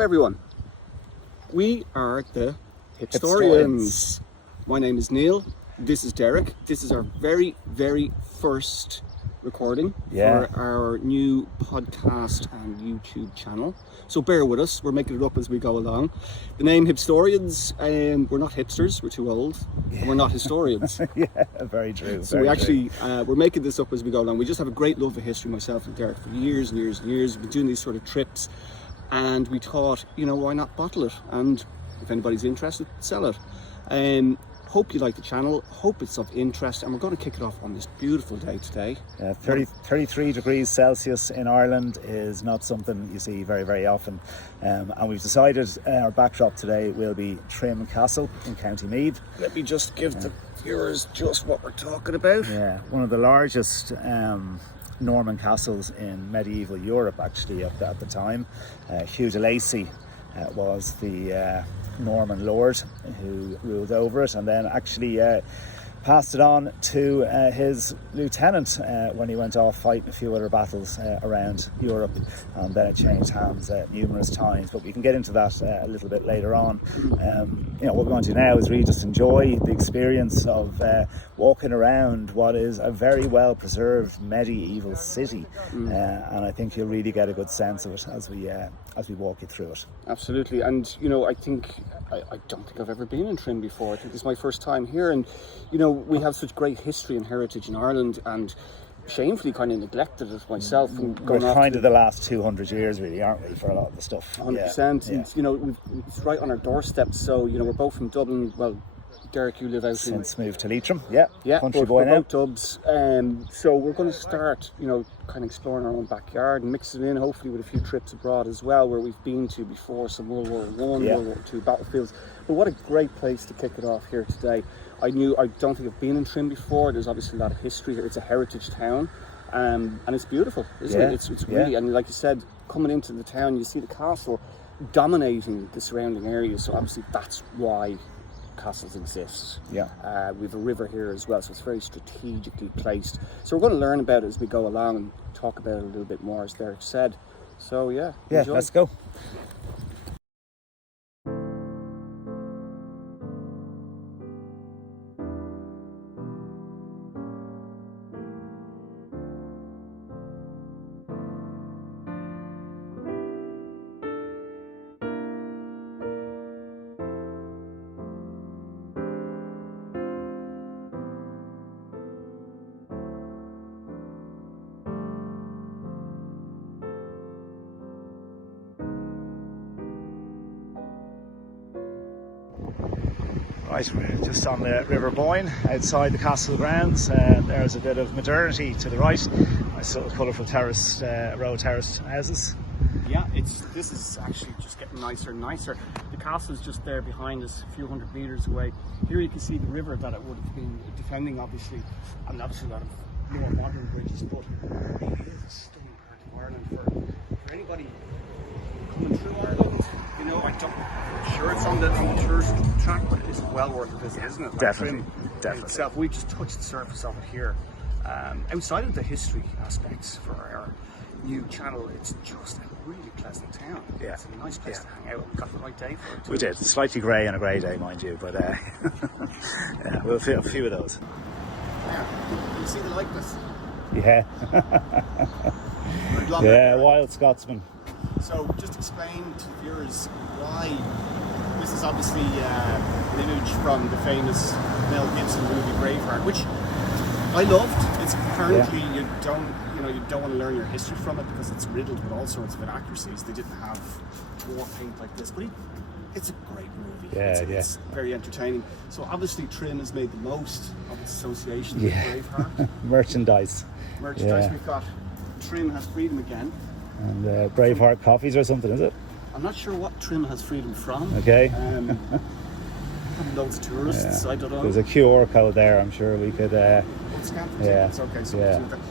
everyone. We are the Hipstorians. My name is Neil. This is Derek. This is our very, very first recording for our new podcast and YouTube channel. So bear with us. We're making it up as we go along. The name Hipstorians, we're not hipsters. We're too old. And we're not historians. Yeah, very true. So we're making this up as we go along. We just have a great love of history, myself and Derek, for years and years and years. We've been doing these sort of trips, and we thought, why not bottle it? And if anybody's interested, sell it. Hope you like the channel, hope it's of interest, and we're going to kick it off on this beautiful day today. 33 degrees Celsius in Ireland is not something you see very, very often. And we've decided our backdrop today will be Trim Castle in County Meath. Let me just give the viewers just what we're talking about. Yeah, one of the largest Norman castles in medieval Europe, actually, at the time. Hugh de Lacy was the Norman lord who ruled over it, and then actually passed it on to his lieutenant when he went off fighting a few other battles around Europe, and then it changed hands numerous times, but we can get into that a little bit later on. What we want to do now is really just enjoy the experience of walking around what is a very well preserved medieval city, and I think you'll really get a good sense of it as we walk you through it. Absolutely. And I don't think I've ever been in Trim before. I think this is my first time here, and we have such great history and heritage in Ireland, and shamefully kind of neglected it myself. We're kind of the last 200 years, really, aren't we, for a lot of the stuff? 100%. Yeah. And, it's right on our doorstep. So we're both from Dublin. Well, Derek, you live out since moved to Leitrim. Country boy now. Both Dubs. So we're going to start, kind of exploring our own backyard and mixing it in, hopefully, with a few trips abroad as well, where we've been to before, some World War I, World War II battlefields. But what a great place to kick it off here today. I don't think I've been in Trim before. There's obviously a lot of history here. It's a heritage town, and it's beautiful, isn't it? It's really, and like you said, coming into the town, you see the castle dominating the surrounding areas. So obviously that's why castles exist. We have a river here as well, so it's very strategically placed. So we're going to learn about it as we go along and talk about it a little bit more, as Derek said. So enjoy. Let's go. Right, we're just on the River Boyne, outside the castle grounds. There's a bit of modernity to the right. Nice little colourful terrace, row of terraced houses. Yeah, this is actually just getting nicer and nicer. The castle is just there behind us, a few hundred metres away. Here you can see the river that it would have been defending, obviously, and obviously a lot of more modern bridges, but it really is a stunning part of Ireland for anybody coming through Ireland. I'm sure it's on the tourist track, but it's well worth a visit, isn't it? Definitely. Itself. We just touched the surface of it here. Outside of the history aspects for our new channel, it's just a really pleasant town. Yeah. It's a nice place to hang out. Got the right day for it too. We did. Slightly grey on a grey day, mind you, but we'll fit a few of those. Yeah. You see the likeness? Yeah. Wild Scotsman. So just explain to viewers why this is obviously an image from the famous Mel Gibson movie Braveheart, which I loved. It's apparently you don't want to learn your history from it because it's riddled with all sorts of inaccuracies. They didn't have war paint like this, but it's a great movie. It's very entertaining. So obviously Trim has made the most of its association with Braveheart. Merchandise. We've got Trim Has Freedom Again. And Braveheart coffees or something, is it? I'm not sure what Trim has freedom from. Okay. Loads of tourists, I don't know. There's a QR code there, I'm sure we could... scan for tickets, okay.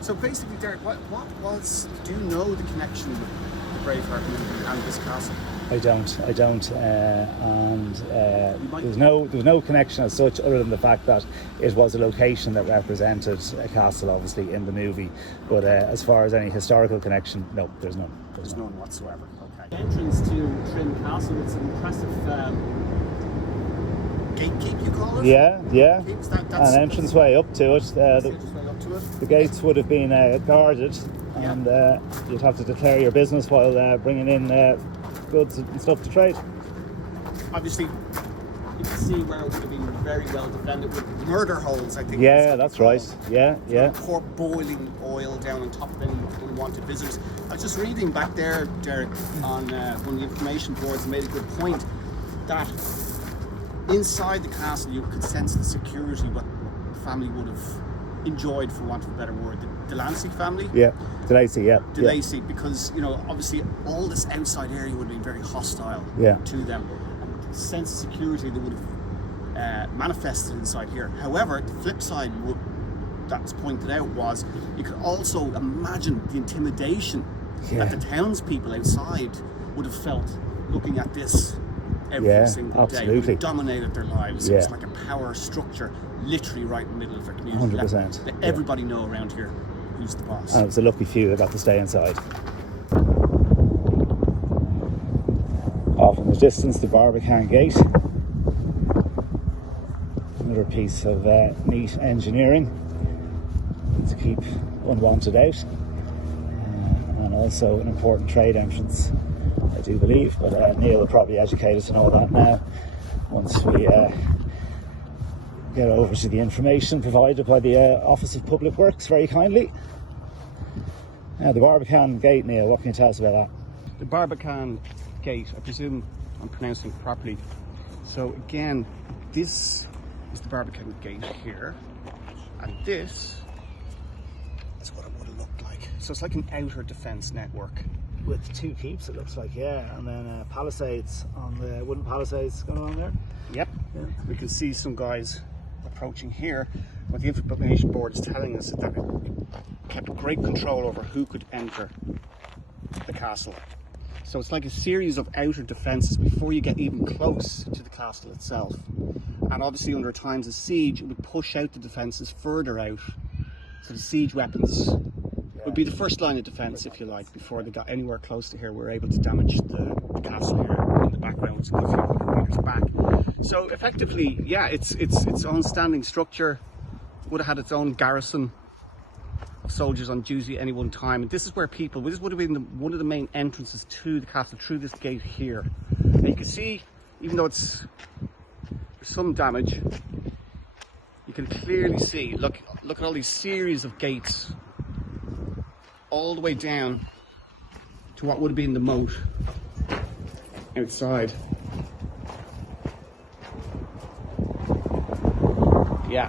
So basically, Derek, do you know the connection with the Braveheart movie and this castle? I don't, and there was no connection as such, other than the fact that it was a location that represented a castle, obviously, in the movie. But as far as any historical connection, no, there's none. There's none whatsoever. Okay. Entrance to Trim Castle. It's an impressive gatekeep, you call it? Yeah, yeah. That's An entranceway up to it. entranceway up to it. The gates would have been guarded, and you'd have to declare your business while bringing in goods and stuff to trade. Obviously, you can see where it would have been very well defended with murder holes, I think. Yeah, that's right. Yeah, yeah. Pour boiling oil down on top of any unwanted visitors. I was just reading back there, Derek, on one of the information boards, made a good point that inside the castle you could sense the security what the family would have enjoyed, for want of a better word, the Lancey family. Yeah, De Lacy, yeah. De Lacy, because, you know, obviously all this outside area would have been very hostile to them. And the sense of security that would have manifested inside here. However, the flip side that was pointed out was you could also imagine the intimidation that the townspeople outside would have felt looking at this every single day. It would have dominated their lives. It was like a power structure literally right in the middle of their community. 100%. Let everybody know around here who's the boss. And it was a lucky few that got to stay inside. Off in the distance, the Barbican Gate. Another piece of neat engineering to keep unwanted out. And also an important trade entrance, I do believe. But Neil will probably educate us on all that now once we get over to the information provided by the Office of Public Works very kindly. The Barbican Gate, Neil, what can you tell us about that? The Barbican Gate, I presume I'm pronouncing it properly. So again, this is the Barbican Gate here, and this is what it would have looked like. So it's like an outer defence network. With two keeps, it looks like, yeah, and then palisades on the wooden palisades going on there. Yep. Yeah. We can see some guys approaching here. What the information board is telling us is that it kept great control over who could enter the castle. So it's like a series of outer defences before you get even close to the castle itself. And obviously under times of siege, it would push out the defences further out. So the siege weapons would be the first line of defence, if you like, before they got anywhere close to here. We were able to damage the castle here in the background, a few hundred metres back. So effectively, yeah, it's its own standing structure. Would have had its own garrison of soldiers on duty at any one time. And this is where this would have been one of the main entrances to the castle, through this gate here. And you can see, even though there's some damage, you can clearly see, look at all these series of gates all the way down to what would have been the moat outside. Yeah,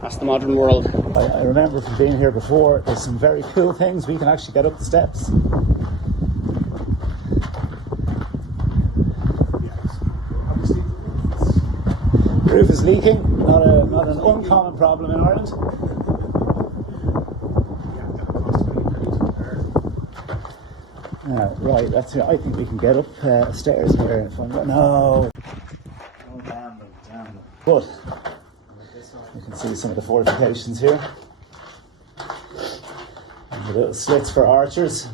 that's the modern world. I remember from being here before, there's some very cool things. We can actually get up the steps. The roof is leaking, not an uncommon problem in Ireland. Right, that's it. I think we can get up stairs here. No. Oh, damn them. But you can see some of the fortifications here. And the little slits for archers.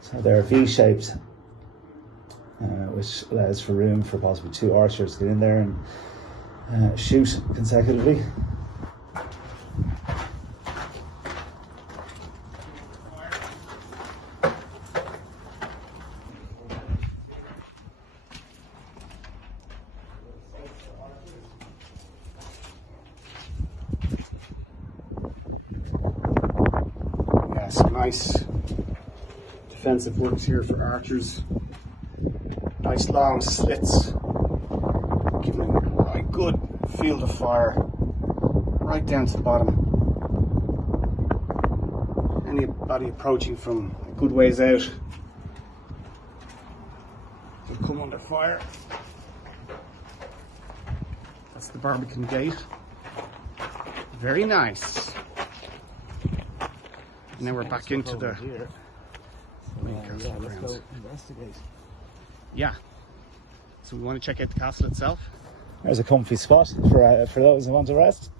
So they're V-shaped, which allows for room for possibly two archers to get in there and shoot consecutively. Yeah, some nice defensive works here for archers. Nice long slits, giving a good field of fire right down to the bottom. Anybody approaching from a good ways out will come under fire. That's the Barbican Gate. Very nice. And now we're back into the main castle grounds. Investigate. Yeah, So we want to check out the castle itself. There's a comfy spot for those who want to rest.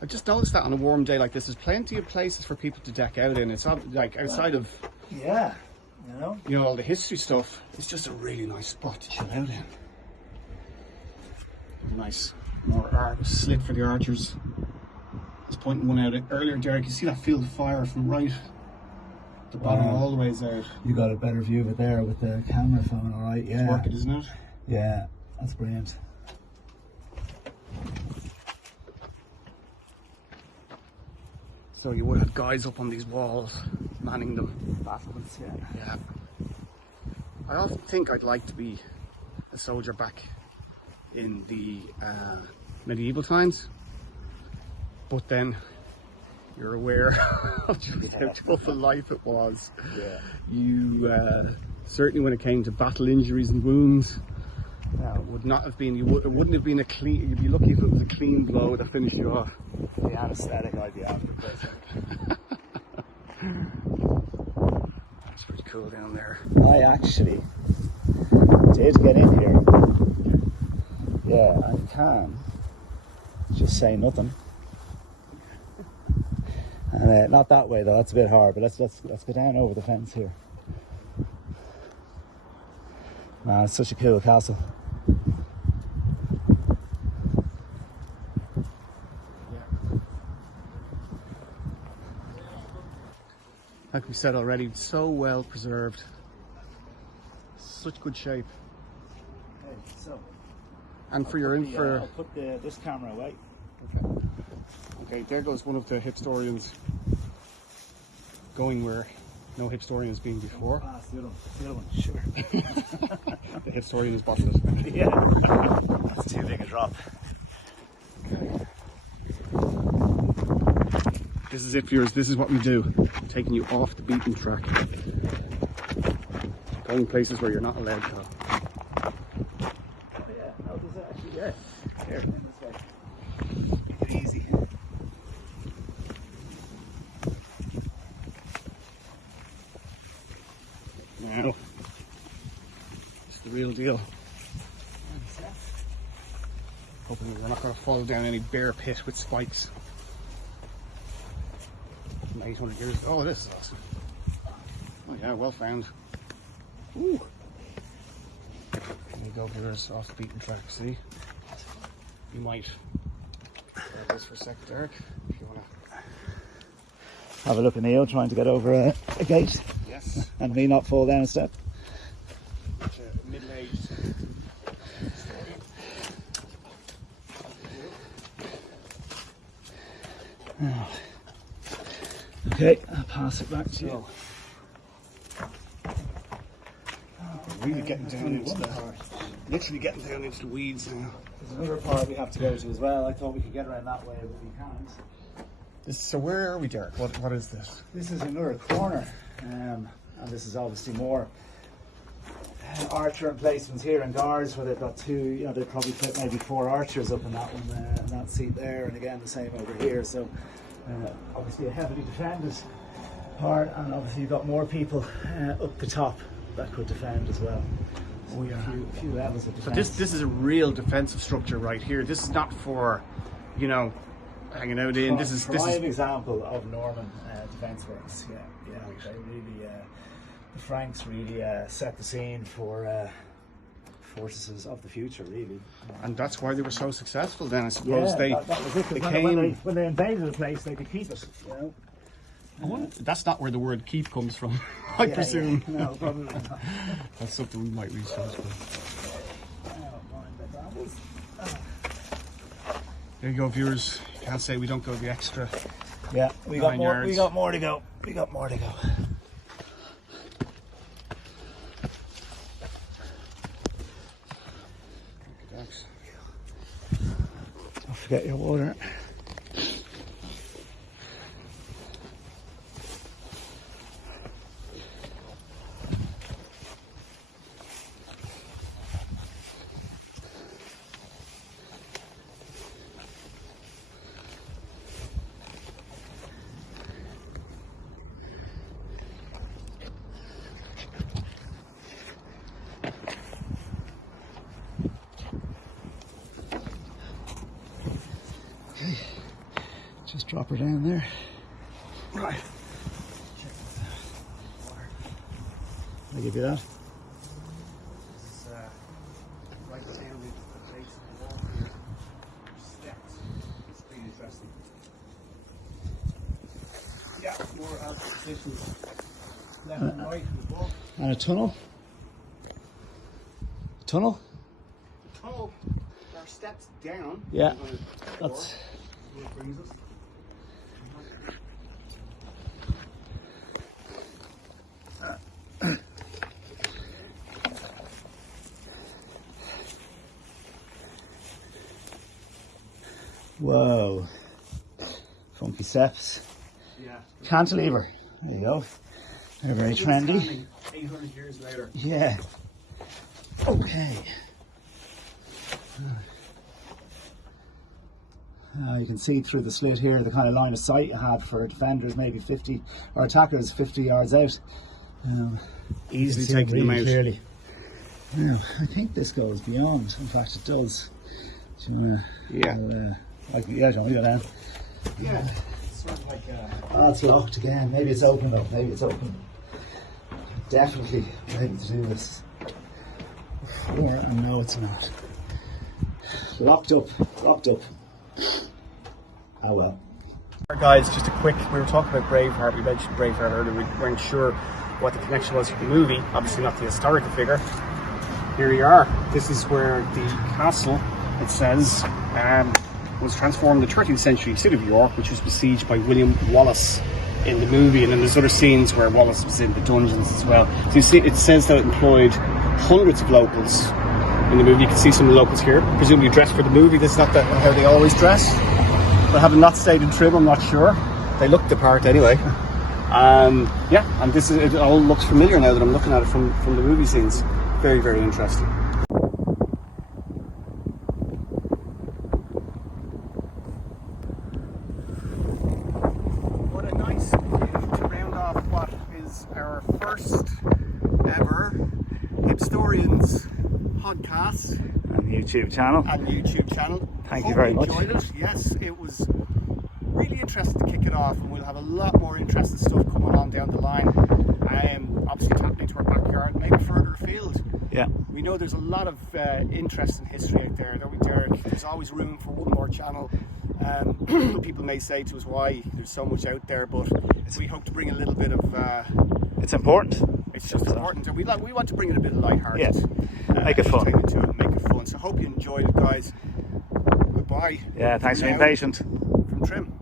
I just noticed that on a warm day like this, there's plenty of places for people to deck out in. It's like outside of all the history stuff. It's just a really nice spot to chill out in. Nice, more slit for the archers. I was pointing one out earlier, Derek. You see that field of fire from right the bottom all the ways out. You got a better view of it there with the camera phone, all right? Yeah, it's working, isn't it? Yeah, that's brilliant. So you would have guys up on these walls, manning them. Battlements, Yeah. I often think I'd like to be a soldier back in the medieval times, but then you're aware of just how tough a life it was. Yeah. You certainly, when it came to battle injuries and wounds, would not have been. It wouldn't have been a clean. You'd be lucky if it was a clean blow to finish you off. The anaesthetic I'd be after. It's pretty cool down there. I actually did get in here. Yeah, I can just say nothing. And not that way though. That's a bit hard. But let's go down over the fence here. Man, it's such a cool castle. Like we said already, so well preserved. Such good shape. Okay, so. And for your info. I'll put this camera away. Okay, there goes one of the Hipstorians going where no Hipstorian has been before. Ah, it's the other one, sure. The Hipstorian has bottled it. Yeah, that's too big a drop. Okay. This is it, viewers. This is what we do. Taking you off the beaten track. Going places where you're not allowed to go. Oh yeah, how does it actually get? Here, this way. Make it easy. Now, it's the real deal. Hoping we're not going to fall down any bear pit with spikes. From 800 years ago. Oh, this is awesome. Oh yeah, well found. Ooh. There you go, viewers, off the beaten track. See? You might grab this for a sec, Derek, if you want to. Have a look at Neil trying to get over a gate. Yes. And me not fall down a step. Such a middle-aged Oh. Okay, I'll pass it back to you. Really getting down into literally getting down into the weeds now. There's another part we have to go to as well. I thought we could get around that way, but we can't. So where are we, Derek? What is this? This is another corner, and this is obviously more archer emplacements here in guards where they've got two, they've probably put maybe 4 archers up in that one, in that seat there, and again the same over here. So obviously a heavily defended part, and obviously you've got more people up the top that could defend as well. So Oh, yeah. a few levels of So defense. this is a real defensive structure right here. This is not for, hanging out in. This is prime example of Norman defence works. Yeah. Right. They really, the Franks really set the scene for fortresses of the future, really. and that's why they were so successful. Then I suppose that was it. 'Cause they when they invaded a place, they could keep it. That's not where the word keep comes from, I presume. Yeah. No, probably not. That's something we might research. There you go, viewers. You can't say we don't go the extra. Yeah, we got 9 more. yards. We got more to go. We got more to go. Don't forget your water. Just drop her down there. Right. I'll give you that. It's right down the base of the wall here. Steps. It's pretty interesting. Yeah, more positions left and right as well. And a tunnel. Tunnel? The tunnel, there are steps down. Yeah. That's where it brings us. Whoa. Funky steps. Yeah. Cantilever. There you go. They're very trendy. 800 years later. Yeah. Okay. You can see through the slit here the kind of line of sight you had for defenders, maybe 50, or attackers 50 yards out. Easily taking them out. Clearly. Now, I think this goes beyond. In fact, it does. Do you wanna, Yeah. do you want to go down? Yeah. It's sort of like Oh, it's locked again. Maybe it's open though. Maybe it's open. Definitely able to do this. Or no, it's not. Locked up. Locked up. Oh well. Guys, just a quick, we were talking about Braveheart, we mentioned Braveheart earlier, we weren't sure what the connection was for the movie, obviously not the historical figure. Here we are, this is where the castle, it says, was transformed in the 13th century city of York, which was besieged by William Wallace in the movie, and then there's other scenes where Wallace was in the dungeons as well. So you see, it says that it employed hundreds of locals in the movie. You can see some of the locals here, presumably dressed for the movie. This is not how they always dress. But having not stayed in trim, I'm not sure. They look the part anyway. Yeah, and this is, it all looks familiar now that I'm looking at it from the movie scenes. Very, very interesting. What a nice view to round off what is our first ever Hipstorians podcast. And YouTube channel. And YouTube channel. Thank you very much. Enjoyed it. Yes, it was really interesting to kick it off, and we'll have a lot more interesting stuff coming on down the line. Obviously tapping into our backyard, maybe further afield. Yeah. We know there's a lot of interest in history out there, don't we, Derek? There's always room for one more channel. People may say to us why there's so much out there, but we hope to bring a little bit of. It's important. It's just important, and we want to bring it a bit lighthearted. Yeah. Make it fun. Into it, make it fun. So hope you enjoyed it, guys. Goodbye. Yeah. Thanks for being patient. From Trim.